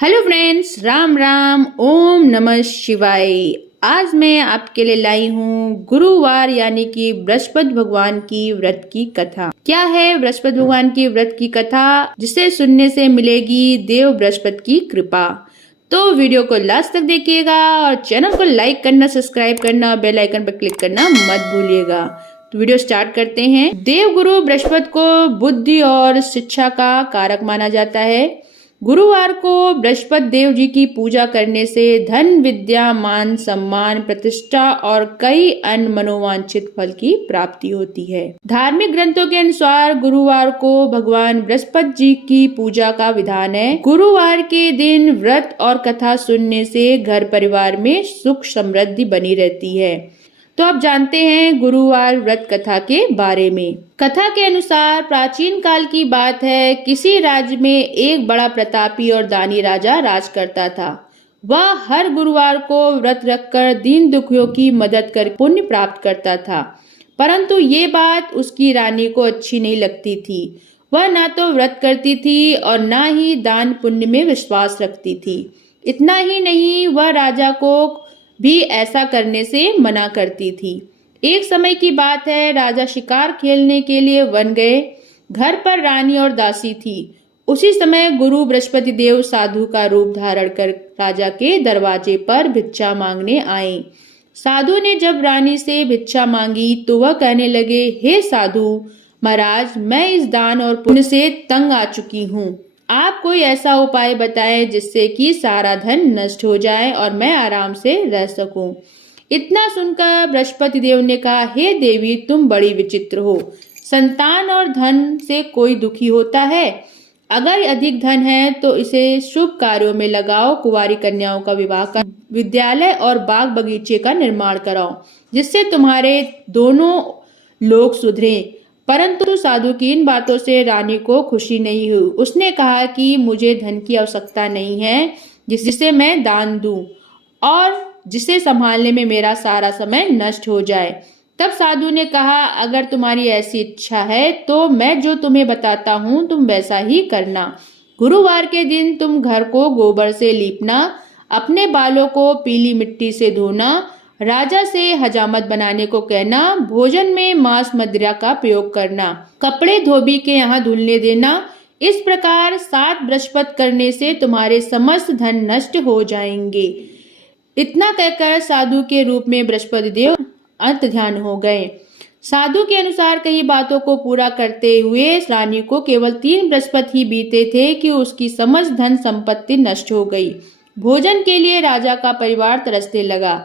Hello friends, Ram Ram, ओम नमः शिवाय। आज मैं आपके लिए लाई हूँ गुरुवार यानी कि बृहस्पति भगवान की व्रत की कथा। क्या है बृहस्पति भगवान की व्रत की कथा, जिसे सुनने से मिलेगी देव बृहस्पति की कृपा। तो वीडियो को लास्ट तक देखिएगा और चैनल को लाइक करना, सब्सक्राइब करना, बेल आइकन पर क्लिक करना मत भूलिएगा। तो वीडियो स्टार्ट करते हैं। देव गुरु बृहस्पति को बुद्धि और शिक्षा का कारक माना जाता है। गुरुवार को बृहस्पति देव जी की पूजा करने से धन, विद्या, मान, सम्मान, प्रतिष्ठा और कई अन्य मनोवांछित फल की प्राप्ति होती है। धार्मिक ग्रंथों के अनुसार गुरुवार को भगवान बृहस्पति जी की पूजा का विधान है। गुरुवार के दिन व्रत और कथा सुनने से घर परिवार में सुख समृद्धि बनी रहती है। तो आप जानते हैं गुरुवार व्रत कथा के बारे में। कथा के अनुसार प्राचीन काल की बात है, किसी राज्य में एक बड़ा प्रतापी और दानी राजा राज करता था। वह हर गुरुवार को व्रत रखकर दीन दुखियों की मदद कर पुण्य प्राप्त करता था। परंतु ये बात उसकी रानी को अच्छी नहीं लगती थी। वह ना तो व्रत करती थी और ना ही दान पुण्य में विश्वास रखती थी। इतना ही नहीं, वह राजा को भी ऐसा करने से मना करती थी। एक समय की बात है, राजा शिकार खेलने के लिए वन गए। घर पर रानी और दासी थी। उसी समय गुरु बृहस्पति देव साधु का रूप धारण कर राजा के दरवाजे पर भिक्षा मांगने आए। साधु ने जब रानी से भिक्षा मांगी तो वह कहने लगे, हे साधु महाराज, मैं इस दान और पुण्य से तंग आ चुकी हूँ। आप कोई ऐसा उपाय बताएं जिससे कि सारा धन नष्ट हो जाए और मैं आराम से रह सकूं। इतना सुनकर बृहस्पति देव ने कहा, हे देवी, तुम बड़ी विचित्र हो। संतान और धन से कोई दुखी होता है? अगर अधिक धन है तो इसे शुभ कार्यों में लगाओ, कुंवारी कन्याओं का विवाह कर, विद्यालय और बाग बगीचे का निर्माण कराओ, जिससे तुम्हारे दोनों लोग सुधरें। परंतु साधु की इन बातों से रानी को खुशी नहीं हुई। उसने कहा कि मुझे धन की आवश्यकता नहीं है जिसे मैं दान दूं और जिसे संभालने में मेरा सारा समय नष्ट हो जाए। तब साधु ने कहा, अगर तुम्हारी ऐसी इच्छा है तो मैं जो तुम्हें बताता हूँ तुम वैसा ही करना। गुरुवार के दिन तुम घर को गोबर से लीपना, अपने बालों को पीली मिट्टी से धोना, राजा से हजामत बनाने को कहना, भोजन में मांस मदिरा का प्रयोग करना, कपड़े धोबी के यहाँ धुलने देना। इस प्रकार 7 बृहस्पति करने से तुम्हारे समस्त धन नष्ट हो जाएंगे। इतना कहकर साधु के रूप में बृहस्पति देव अंत ध्यान हो गए। साधु के अनुसार कई बातों को पूरा करते हुए रानी को केवल 3 बृहस्पति ही बीते थे कि उसकी समस्त धन संपत्ति नष्ट हो गई। भोजन के लिए राजा का परिवार तरसने लगा।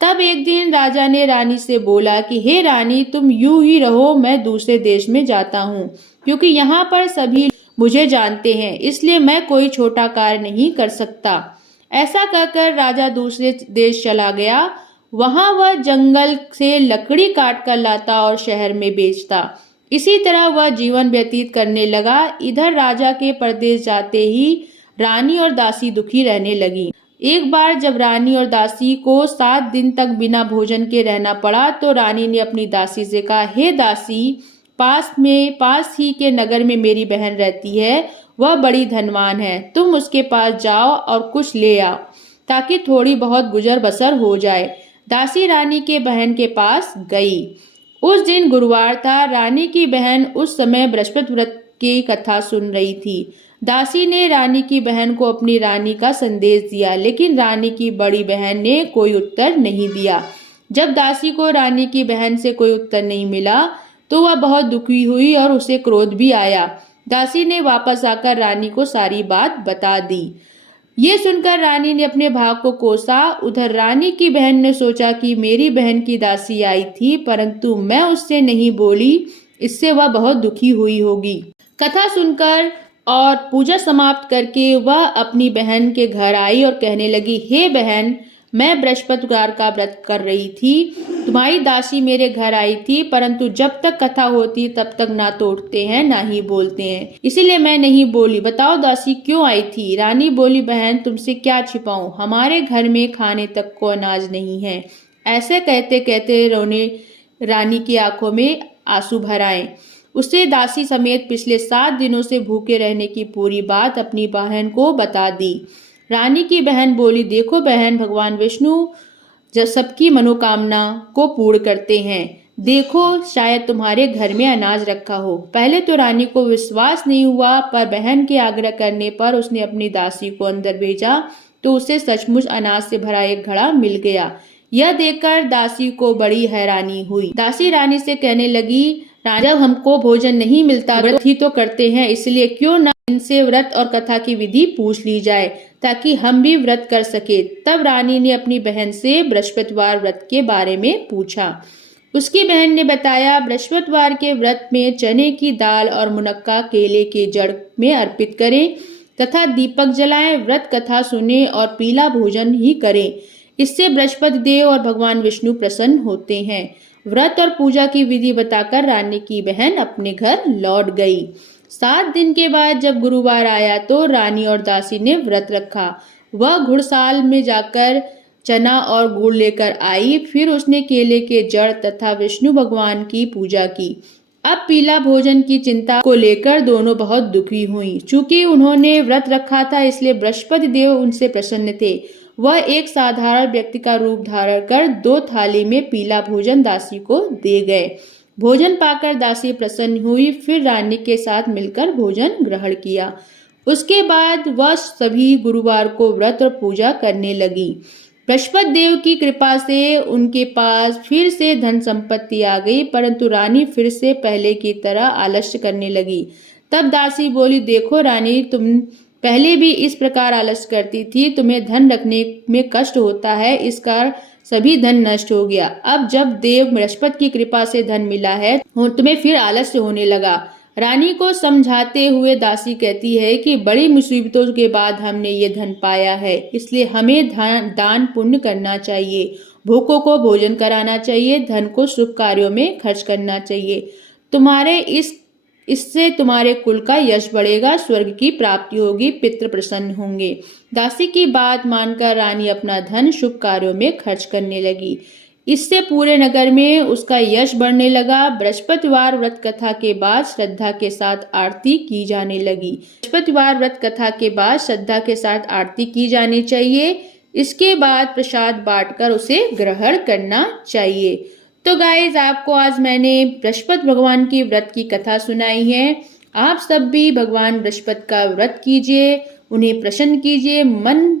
तब एक दिन राजा ने रानी से बोला कि हे रानी, तुम यूं ही रहो, मैं दूसरे देश में जाता हूँ, क्योंकि यहाँ पर सभी मुझे जानते हैं, इसलिए मैं कोई छोटा कार्य नहीं कर सकता। ऐसा कहकर राजा दूसरे देश चला गया। वहां वह जंगल से लकड़ी काट कर लाता और शहर में बेचता। इसी तरह वह जीवन व्यतीत करने लगा। इधर राजा के परदेश जाते ही रानी और दासी दुखी रहने लगी। एक बार जब रानी और दासी को 7 दिन तक बिना भोजन के रहना पड़ा तो रानी ने अपनी दासी से कहा, हे दासी, पास ही के नगर में मेरी बहन रहती है। वह बड़ी धनवान है। तुम उसके पास जाओ और कुछ ले आओ ताकि थोड़ी बहुत गुजर बसर हो जाए। दासी रानी के बहन के पास गई। उस दिन गुरुवार था। रानी की बहन उस समय बृहस्पति व्रत की कथा सुन रही थी। दासी ने रानी की बहन को अपनी रानी का संदेश दिया, लेकिन रानी की बड़ी बहन ने कोई उत्तर नहीं दिया। जब दासी को रानी की बहन से कोई उत्तर नहीं मिला तो वह बहुत दुखी हुई और उसे क्रोध भी आया। दासी ने वापस आकर रानी को सारी बात बता दी। ये सुनकर रानी ने अपने भाग को कोसा। उधर रानी की बहन ने सोचा कि मेरी बहन की दासी आई थी, परंतु मैं उससे नहीं बोली, इससे वह बहुत दुखी हुई होगी। कथा सुनकर और पूजा समाप्त करके वह अपनी बहन के घर आई और कहने लगी, हे बहन, मैं बृहस्पतिवार का व्रत कर रही थी। तुम्हारी दासी मेरे घर आई थी, परंतु जब तक कथा होती तब तक ना तो उठते हैं ना ही बोलते हैं, इसीलिए मैं नहीं बोली। बताओ दासी क्यों आई थी? रानी बोली, बहन, तुमसे क्या छिपाऊं, हमारे घर में खाने तक को अनाज नहीं है। ऐसे कहते कहते रानी की आंखों में आंसू भर आए। उसे दासी समेत पिछले 7 दिनों से भूखे रहने की पूरी बात अपनी बहन को बता दी। रानी की बहन बोली, देखो बहन, भगवान विष्णु जब सबकी मनोकामना को पूर्ण करते हैं। देखो, शायद तुम्हारे घर में अनाज रखा हो। पहले तो रानी को विश्वास नहीं हुआ, पर बहन के आग्रह करने पर उसने अपनी दासी को अंदर भेजा तो उसे सचमुच अनाज से भरा एक घड़ा मिल गया। यह देखकर दासी को बड़ी हैरानी हुई। दासी रानी से कहने लगी, जब हमको भोजन नहीं मिलता व्रत ही तो करते हैं, इसलिए क्यों ना इनसे व्रत और कथा की विधि पूछ ली जाए ताकि हम भी व्रत कर सके। तब रानी ने अपनी बहन से बृहस्पतिवार व्रत के बारे में पूछा। उसकी बहन ने बताया, बृहस्पतिवार के व्रत में चने की दाल और मुनक्का केले के जड़ में अर्पित करें तथा दीपक जलाएं, व्रत कथा सुने और पीला भोजन ही करें। इससे बृहस्पति देव और भगवान विष्णु प्रसन्न होते हैं। व्रत और पूजा की विधि बताकर रानी की बहन अपने घर लौट गई। 7 दिन के बाद जब गुरुवार आया तो रानी और दासी ने व्रत रखा। वह घुड़साल में जाकर चना और गुड़ लेकर आई। फिर उसने केले के जड़ तथा विष्णु भगवान की पूजा की। अब पीला भोजन की चिंता को लेकर दोनों बहुत दुखी हुई। चूंकि उन्होंने व्रत रखा था, इसलिए बृहस्पति देव उनसे प्रसन्न थे। वह एक साधारण व्यक्ति का रूप धारण कर 2 थाली में पीला भोजन दासी को दे गए। भोजन पाकर दासी प्रसन्न हुई। फिर रानी के साथ मिलकर भोजन ग्रहण किया। उसके बाद वह सभी गुरुवार को व्रत और पूजा करने लगी। बृहस्पति देव की कृपा से उनके पास फिर से धन संपत्ति आ गई, परंतु रानी फिर से पहले की तरह आलस्य करने लगी। तब दासी बोली, देखो रानी, तुम पहले भी इस प्रकार आलस्य करती थी। तुम्हें धन रखने में कष्ट होता है, इस कारण सभी धन नष्ट हो गया। अब जब देव बृहस्पति की कृपा से धन मिला है, तुम्हें फिर आलस्य होने लगा। रानी को समझाते हुए दासी कहती है कि बड़ी मुसीबतों के बाद हमने ये धन पाया है, इसलिए हमें दान पुण्य करना चाहिए, भूखों को भोजन कराना चाहिए, धन को शुभ कार्यों में खर्च करना चाहिए। इससे तुम्हारे कुल का यश बढ़ेगा, स्वर्ग की प्राप्ति होगी, पितृ प्रसन्न होंगे। दासी की बात मानकर रानी अपना धन शुभ कार्यों में खर्च करने लगी। इससे पूरे नगर में उसका यश बढ़ने लगा। बृहस्पतिवार व्रत कथा के बाद श्रद्धा के साथ आरती की जाने लगी। बृहस्पतिवार व्रत कथा के बाद श्रद्धा के साथ आरती की जानी चाहिए। इसके बाद प्रसाद बांटकर उसे ग्रहण करना चाहिए। तो गाइज, आपको आज मैंने बृहस्पति भगवान की व्रत की कथा सुनाई है। आप सब भी भगवान बृहस्पति का व्रत कीजिए, उन्हें प्रसन्न कीजिए, मन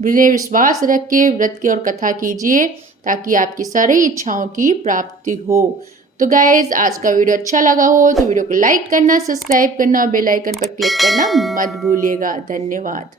में विश्वास रख के व्रत की और कथा कीजिए ताकि आपकी सारी इच्छाओं की प्राप्ति हो। तो गाइज, आज का वीडियो अच्छा लगा हो तो वीडियो को लाइक करना, सब्सक्राइब करना, बेल आइकन पर क्लिक करना मत भूलिएगा। धन्यवाद।